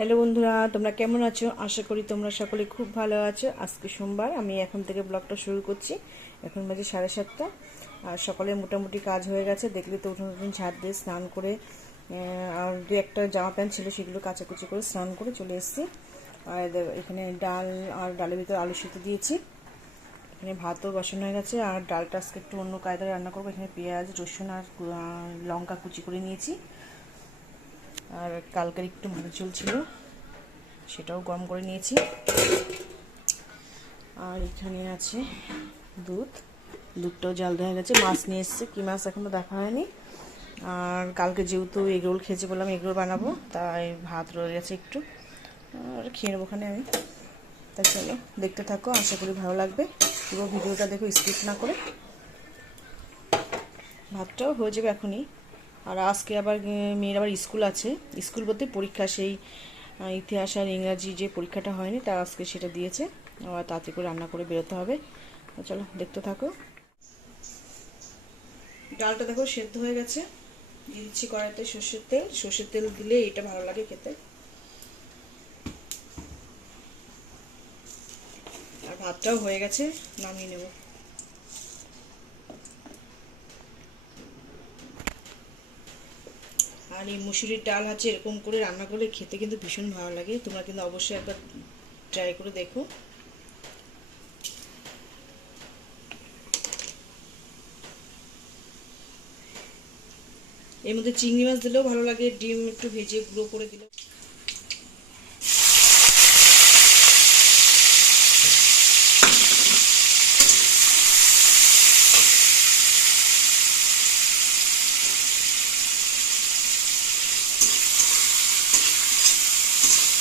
Hello বন্ধুরা, তোমরা কেমন আছো? আশা করি তোমরা সকলে খুব ভালো আছো। আজকে সোমবার, আমি এখন থেকে ব্লগটা শুরু করছি। এখন বাজে 7:30 আর সকালে মোটামুটি কাজ হয়ে গেছে। দেখলে তো উঠোন উঠোন ঝাড় দিয়ে স্নান করে আর দু একটা জামা প্যান্ট ছিল সেগুলো কাচাকুচি করে স্নান করে চলে এসেছি। আর এখানে ডাল আর ডালের ভিতরে আলু সিদ্ধ দিয়েছি। এখানে ভাতও বসানো হয়ে গেছে আর ডালটা আজকে একটু অন্য কায়দায় রান্না করবো। এখানে পেঁয়াজ রসুন আর লঙ্কা কুচি করে নিয়েছি। আর কালকের একটু মাছের ঝোল ছিল, সেটাও গরম করে নিয়েছি। আর এখানে আছে দুধটাও জাল দেওয়া গেছে। মাছ নিয়ে এসছে, কী মাছ এখনও দেখা হয়নি। আর কালকে যেহেতু এগরোল খেয়েছি, বললাম এগরোল বানাবো, তাই ভাত রয়ে গেছে একটু, আর খেয়ে নেবো ওখানে আমি। তাই চলো দেখতে থাকো, আশা করি ভালো লাগবে। পুরো ভিডিওটা দেখো, স্কিপ না করে। ভাতটাও হয়ে যাবে এখনই। আর আজকে আবার মেয়ের আবার স্কুল আছে, স্কুল বলতে পরীক্ষা, সেই ইতিহাস আর ইংরাজি যে পরীক্ষাটা হয়নি তার আজকে সেটা দিয়েছে। আবার তাড়াতাড়ি করে রান্না করে বেরোতে হবে। চলো দেখতে থাকো। ডালটা দেখো সেদ্ধ হয়ে গেছে। দিয়ে দিচ্ছি কড়াইতে সর্ষের তেল দিলে এটা ভালো লাগে খেতে। আর ভাতটাও হয়ে গেছে, নামিয়ে নেব। আর এই মুসুরির ডাল আছে, এরকম করে রান্না করলে খেতে কিন্তু ভীষণ ভালো লাগে। তোমরা কিন্তু অবশ্যই একবার ট্রাই করে দেখো। এর মধ্যে চিংড়ি মাছ দিলেও ভালো লাগে, ডিম একটু ভেজে গুঁড়ো করে দিলে।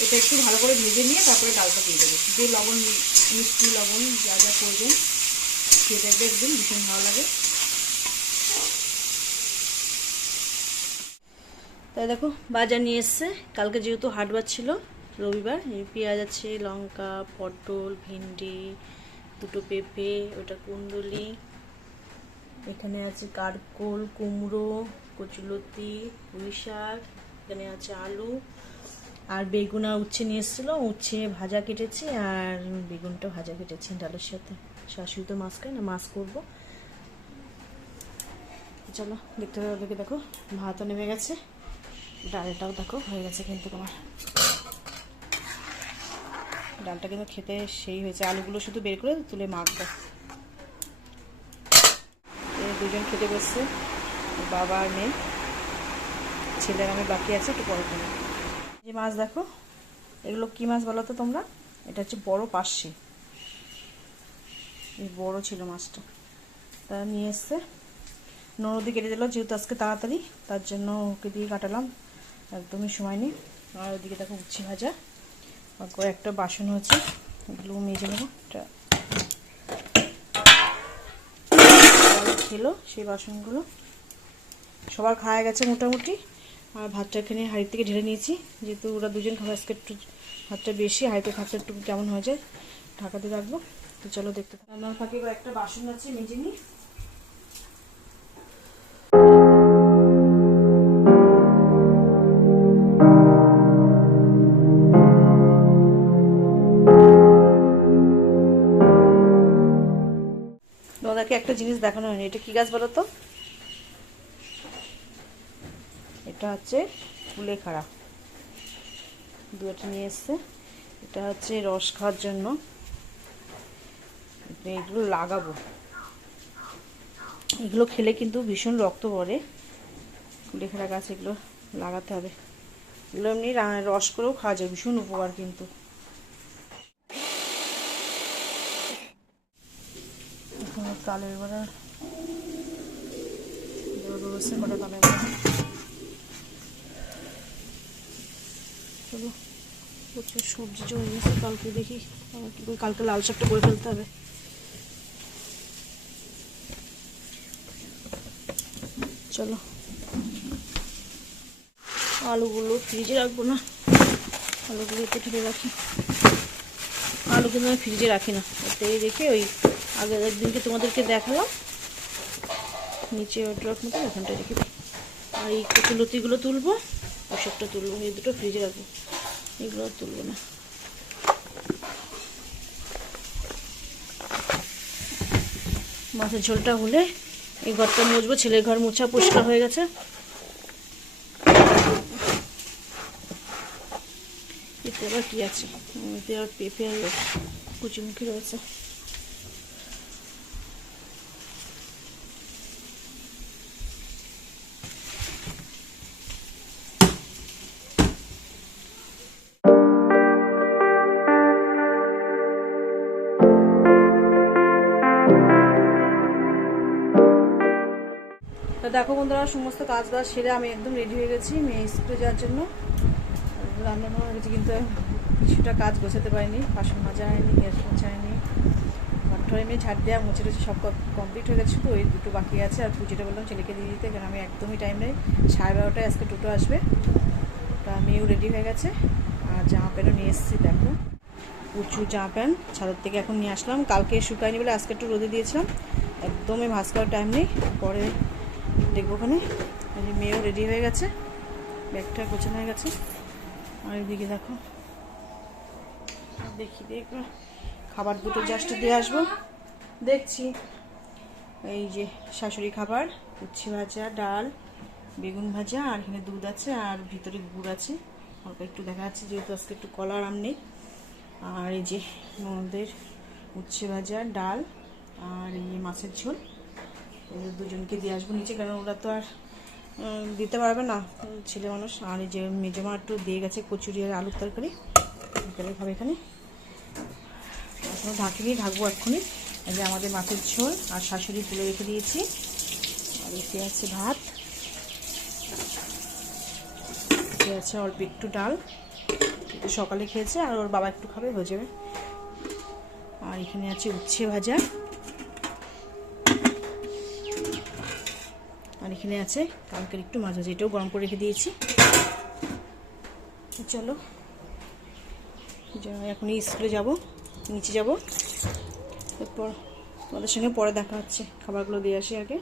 এটা একটু ভালো করে ভেজে নিয়ে তারপরে ডালটা দিয়ে দেবো। দিয়ে লবণ, মিষ্টি লবণ যা যা প্রয়োজন খেয়ে দেখবে, একদম ভীষণ ভালো লাগে। তাই দেখো বাজার নিয়ে এসছে। কালকে যেহেতু হাটবার ছিল, রবিবার, এই পেঁয়াজ আছে, লঙ্কা, পটল, ভিন্ডি, দুটো পেঁপে, ওটা কুন্দুলি, এখানে আছে কারকোল, কুমড়ো, কচুলতি, পুঁই শাক, এখানে আছে আলু আর বেগুন আর উচ্ছে নিয়ে এসেছিলো। উচ্ছে ভাজা কেটেছি আর বেগুনটা ভাজা কেটেছি ডালের সাথে। শাশুড়ি তো মাছ খায় না, মাছ করবো। চলো দেখতে দেখে দেখো, ভাতও নেমে গেছে, ডালটাও দেখো হয়ে গেছে। কিন্তু তোমার ডালটা কিন্তু খেতে সেই হয়েছে। আলুগুলো শুধু বের করে তুলে মাখবো। দুজন খেতে বসছে, বাবা আর মেয়ে। ছেলের আমি বাকি আছে, একটু পরে খাবো। যে মাছ দেখো, এগুলো কি মাছ বলো তো তোমরা? এটা হচ্ছে বড় পার্শে। এই বড় ছিল মাছটা, তারা নিয়ে এসছে। ননদি কেটে দিল, যেহেতু আজকে তাড়াতাড়ি, তার জন্য ওকে দিয়ে কাটালাম, একদমই সময় নেই। আর ওদিকে দেখো উচ্ছে ভাজা, আর কয়েকটা বাসন হচ্ছে, এগুলো মেজে নেবো। খেলো সেই বাসনগুলো, সবার খাওয়া গেছে মোটামুটি। আর ভাতটা এখানে হাঁড়ি থেকে ঢেলে নিয়েছি, যেহেতু ওরা দুজন খাবার, আজকে একটু ভাতটা বেশি, হাঁড়িতে ভাতটা একটু কেমন হয়ে যায়, ঢাকাতে রাখবো। তো চলো দেখতে থাকো। রান্নার ফাঁকে একটা বাসন আছে, মেজে নিই। তোমাদেরকে একটা জিনিস দেখানো হয়নি, এটা কি গাছ বলো তো? এটা হচ্ছে কুলেখাড়া, দুটো নিয়ে এসছে। এটা হচ্ছে রস খাওয়ার জন্য, এগুলো লাগাবো। এগুলো খেলে কিন্তু ভীষণ রক্ত পড়ে, কুলেখাড়া গাছ, এগুলো লাগাতে হবে। এগুলো এমনি রস করেও খাওয়া যায়, ভীষণ উপকার কিন্তু। তালের বড়া রয়েছে, কটা তালের বড়া। চলো, প্রচুর সবজি জমে গেছে, কালকে দেখি কালকে লাল শাকটা করে ফেলতে হবে। চলো, আলুগুলো ফ্রিজে রাখবো না, আলুগুলো একটু ঢেলে রাখি। আলু কিন্তু আমি ফ্রিজে রাখি না, এতে রেখে ওই আগের একদিনকে তোমাদেরকে দেখালাম, নিচে ড্রপ মতো ওখানটা রেখে দিই। আর এই কচুলতিগুলো তুলবো, ওসবটা তুলবো, এই দুটো ফ্রিজে রাখবো। এগুলো তুলবো না। মাছের ঝোলটা হলে এই ঘরটা মুছবো, ছেলের ঘর মোছা পরিষ্কার হয়ে গেছে। এতে আবার কি আছে, এতে আবার পেঁপে আর কুচিমুখি রয়েছে। তো দেখো বন্ধুরা, সমস্ত কাজ বাজ সেরে আমি একদম রেডি হয়ে গেছি মেয়ে স্কুলে যাওয়ার জন্য। রান্না বান্না হয়ে গেছে, কিন্তু কিছুটা কাজ গোছাতে পারিনি। বাসন মাজা হয়নি, গ্যাস মোছা হয়নি, ঘরটা এমনি ঝাড় দেওয়া মুছে টুছে সব কমপ্লিট হয়ে গেছে। তো ওই দুটো বাকি আছে। আর পুজোটা বললাম ছেলেকে দিয়ে দিতে, কারণ আমি একদমই টাইম নেই। 12:30টায় আজকে টোটো আসবে। তা মেয়েও রেডি হয়ে গেছে। আর জামা প্যান্টও নিয়ে এসেছি, দেখো প্রচুর জামা প্যান্ট ছাদের থেকে এখন নিয়ে আসলাম। কালকে শুকায়নি বলে আজকে একটু রোদে দিয়েছিলাম, একদমই ভাঁজ করার টাইম নেই। পরে দেখবো ওখানে। মেয়েও রেডি হয়ে গেছে, ব্যাগটা গোছানো হয়ে গেছে। আর এদিকে দেখো, দেখি দেখো খাবার দুটো জাস্ট দিয়ে আসবো। দেখছি এই যে শাশুড়ি খাবার, উচ্ছে ভাজা, ডাল, বেগুন ভাজা, আর এখানে দুধ আছে, আর ভিতরে গুড় আছে হালকা একটু দেখা যাচ্ছে, যেহেতু আজকে একটু কলার আম নেই। আর এই যে আমাদের উচ্ছে ভাজা, ডাল, আর এই মাছের ঝোল। দুজনকে দিয়ে আসবো নিচে, কারণ ওরা তো আর দিতে পারবে না, ছেলে মানুষ। আর এই যে মেজমা একটু দিয়ে গেছে কচুরি আর আলুর তরকারি, বিকালে খাবে এখানে। এখনো ঢাকিনি, ঢাকবো এক্ষুনি। এই যে আমাদের মাছের ঝোল আর শাশুড়ি তুলে রেখে দিয়েছি। আর এতে আছে ভাত, এতে আছে অল্প একটু ডাল, একটু সকালে খেয়েছে, আর ওর বাবা একটু খাবে, হয়ে যাবে। আর এখানে আছে উচ্ছে ভাজা, আর এখানে আছে কালকের একটু মাছ ভাজা, এটাও গরম করে রেখে দিয়েছি। চলো এখনই স্কুলে যাব, নিচে যাব, এরপর তোমাদের সঙ্গে পরে দেখা হচ্ছে। খাবারগুলো দিয়ে আসি আগে।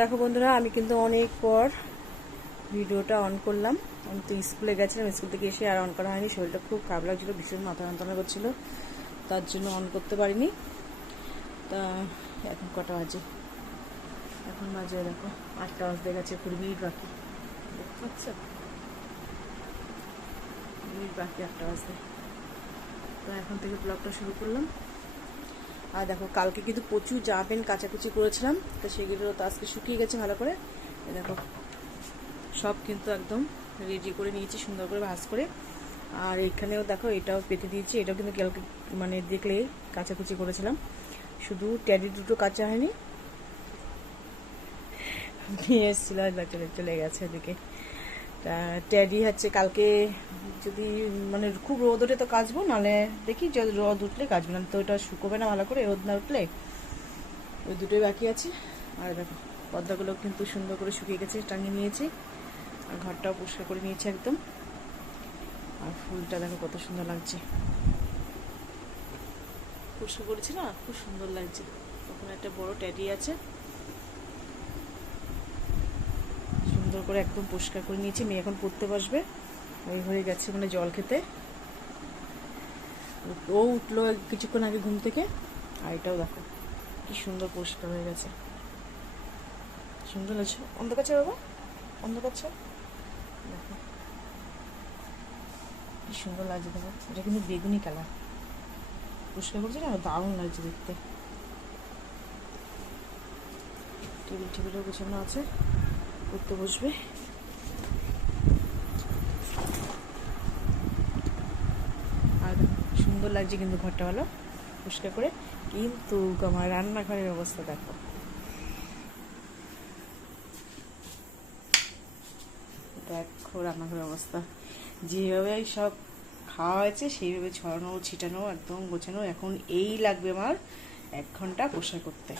দেখো বন্ধুরা, আমি কিন্তু অনেক পর ভিডিওটা অন করলাম। আমি তো স্কুলে গেছিলাম, স্কুল থেকে এসে আর অন করা হয়নি। শরীরটা খুব খারাপ লাগছিলো, ভীষণ মাথা যন্ত্রণা করছিলো, তার জন্য অন করতে পারিনি। তা এখন কটা বাজে, এখন বাজে দেখো 8টা বাজতে গেছে, 20 মিনিট বাকি। দেখতে পাচ্ছ, 20 মিনিট বাকি 8টা বাজতে। তো এখন থেকে ব্লগটা শুরু করলাম। আর দেখো কালকে কিন্তু প্রচুর জামা প্যান্ট কাচাকুচি করেছিলাম, তো সেগুলো তো আজকে শুকিয়ে গেছে ভালো করে। দেখো সব কিন্তু একদম রেডি করে নিয়েছি, সুন্দর করে ভাঁজ করে। আর এখানেও দেখো এটাও পেতে দিয়েছি, এটাও কিন্তু কালকে মানে দেখলে কাচাকুচি করেছিলাম, শুধু ট্যাডি দুটো কাচা হয়নি। নিয়ে এসেছিল, চলে গেছে ওদিকে। তা ট্যাডি হচ্ছে কালকে যদি মানে খুব রোদ ওঠে তো কাচবো, নাহলে দেখি যদি রোদ উঠলে কাচবো না, তো ওটা শুকোবে না ভালো করে, রোদ না উঠলে। ওই দুটোই বাকি আছে। আর দেখো পর্দাগুলো কিন্তু সুন্দর করে শুকিয়ে গেছে, টাঙিয়ে নিয়েছি। আর ঘরটাও পরিষ্কার করে নিয়েছি একদম। আর ফুলটা দেখো কত সুন্দর লাগছে, পরিষ্কার করেছি না, খুব সুন্দর লাগছে। ওখানে একটা বড় ট্যাডি আছে, সুন্দর করে একদম পরিষ্কার করে নিয়েছি। মেয়ে এখন পড়তে বসবে, ওই হয়ে গেছে মানে জল খেতে। ও উঠলো কিছুক্ষণ আগে ঘুম থেকে। আর এটাও দেখো কি সুন্দর পরিষ্কার হয়ে গেছে, সুন্দর লাগছে। অন্ধকার আছে বাবা, অন্ধকার আছে, দেখো কি সুন্দর লাগছে। দেখো এটা কিন্তু বেগুনি কালার, পরিষ্কার করছি না, দারুণ লাগছে দেখতে। টেবিলও গোছানো আছে, পড়তে বসবে। আর সুন্দর লাগছে কিন্তু ঘরটা ভালো পরিষ্কার করে। কিন্তু আমার রান্নাঘরের অবস্থা দেখো, রান্নাঘরের অবস্থা যেভাবে সব খাওয়া হয়েছে সেইভাবে ছড়ানো ছিটানো একদম গোছানো। এখন এই লাগবে আমার 1 ঘন্টা পরিষ্কার করতে।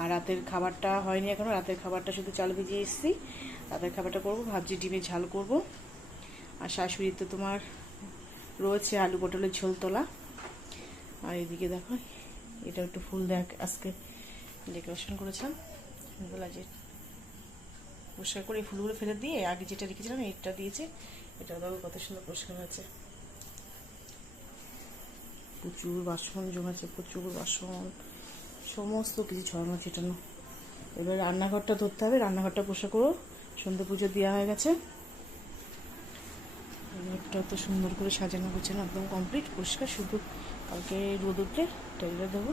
আর রাতের খাবারটা হয়নি এখনো, রাতের খাবারটা শুধু চাল ভিজিয়ে এসেছি, রাতের খাবারটা করবো ভাবছি, ডিমের ঝাল করব। আর শাশুড়ির তো তোমার রয়েছে আলু পটলের ঝোল তোলা। আর এদিকে দেখো, এটা একটু ফুল দেখ আজকে ডেকোরেশন করেছিলাম, সুন্দর লাগছে। পরিষ্কার করে এই ফুলগুলো ফেলে দিয়ে আগে যেটা রেখেছিলাম এটা দিয়েছে, এটা দেখো কত সুন্দর পরিষ্কার হয়েছে। প্রচুর বাসন জমেছে, প্রচুর বাসন, সমস্ত কিছু ছড়ানো ছিটানো। এবার রান্নাঘরটা ধরতে হবে, রান্নাঘরটা পরিষ্কার করো। সন্ধ্যে পুজো দেওয়া হয়ে গেছে, ঘরটা তো সুন্দর করে সাজানো গোছানো একদম কমপ্লিট পরিষ্কার। শুধু কালকে রোদ উঠলে টাইলটা দেবো।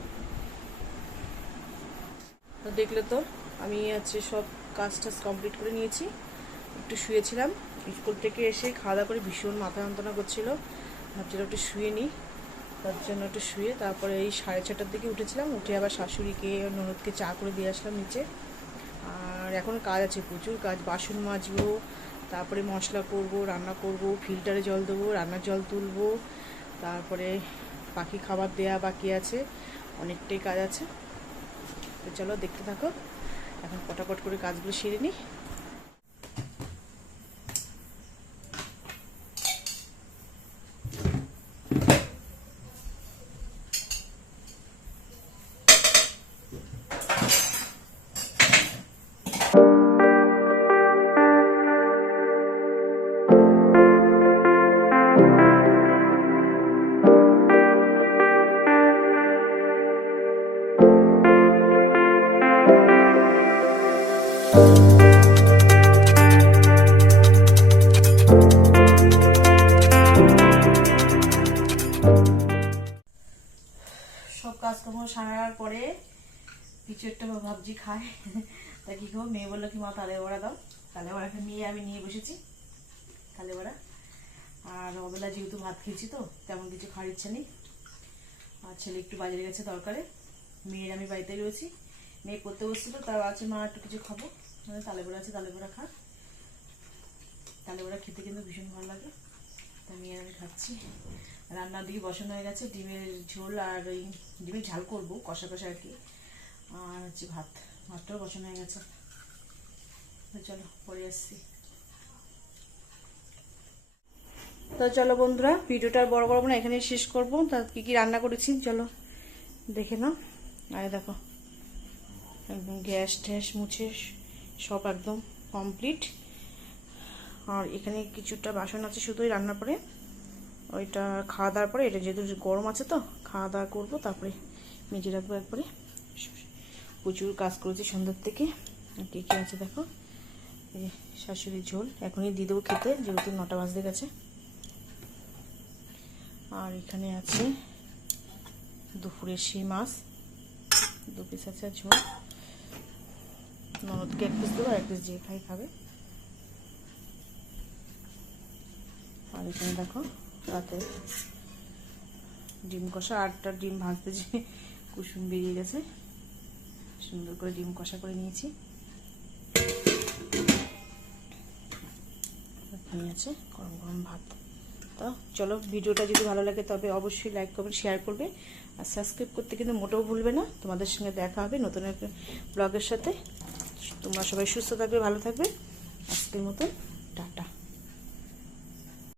তো দেখলে তো আমি সব কাজ টাজ কমপ্লিট করে নিয়েছি। একটু শুয়েছিলাম, স্কুল থেকে এসে খাওয়া দাওয়া করে ভীষণ মাথা যন্ত্রণা করছিল, ভাবছিলাম একটু শুয়ে নিই, তার জন্য একটু শুয়ে তারপরে এই 6:30টার দিকে উঠেছিলাম। উঠে আবার শাশুড়িকে ননদকে চা করে দিয়ে আসলাম নিচে। আর এখন কাজ আছে, প্রচুর কাজ, বাসন মাজবো, তারপরে মশলা করব, রান্না করব, ফিল্টারে জল দেবো, রান্নার জল তুলবো, তারপরে পাখি খাবার দেয়া বাকি আছে, অনেকটাই কাজ আছে। তো চলো দেখতে থাকো, এখন পটাপট করে কাজগুলো সেরে নিই। সব কাজকর্ম সারার পরে কিছু একটা ভাবছি খায়, তা কি খাবো? মেয়ে বললো কি মা তালে বড়া দাও, তালে বড়াটা আমি নিয়ে বসেছি তালে বড়া। আর ওবেলা যেহেতু ভাত খেয়েছি তো তেমন কিছু খাওয়ার ইচ্ছা নেই। আর ছেলে একটু বাজারে গেছে দরকারে, মেয়ের আমি বাড়িতে রয়েছি। মেয়ে পড়তে বসছিল, তার আছে মা একটু কিছু খাবো, তালে বড়া আছে, তালে বড়া খা। তালে বড়া খেতে কিন্তু ভীষণ ভালো লাগে, তা মেয়ে আমি খাচ্ছি। রান্নার দিকে বসানো হয়ে গেছে, ডিমের ঝোল আর ওই ডিমের ঝাল করবো কষা কষা আর কি। আর ভাতটাও বসানো হয়ে গেছে। চলো পরে আসছি। তো চলো বন্ধুরা, ভিডিওটা বড় করবো না, এখানে শেষ করবো। তা কি কি রান্না করেছি চলো দেখে নাও। আর দেখো একদম গ্যাস ট্যাস মুছে সব একদম কমপ্লিট। আর এখানে কিছুটা বাসন আছে শুধু রান্নার পরে, ওইটা খাওয়া দাওয়ার পরে, এটা যেহেতু গরম আছে তো খাওয়া দাওয়া করবো, তারপরে মেজে রাখবো একবারে। প্রচুর কাজ করেছি সন্ধ্যার থেকে। কী কী আছে দেখো, এই শাশুড়ির ঝোল এখনই দিয়ে দেবো খেতে, যেহেতু 9টা বাজতে গেছে। আর এখানে আছে দুপুরের সেই মাছ 2 পিস আছে, আর ঝোল। ননদকে 1 পিস দেবো, আর 1 পিস যে খাবে। আর এখানে দেখো রাতে ডিম কষা, 8টা ডিম ভাজতে যে কুসুম বেরিয়ে গেছে, সুন্দর করে ডিম কষা করে নিয়েছি। এখানে আছে গরম গরম ভাত। তো চলো, ভিডিওটা যদি ভালো লাগে তবে অবশ্যই লাইক কমেন্ট শেয়ার করবে, আর সাবস্ক্রাইব করতে কিন্তু মোটেও ভুলবে না। তোমাদের সঙ্গে দেখা হবে নতুন একটা ব্লগের সাথে। তোমরা সবাই সুস্থ থাকবে, ভালো থাকবে। আজকের মতো টাটা।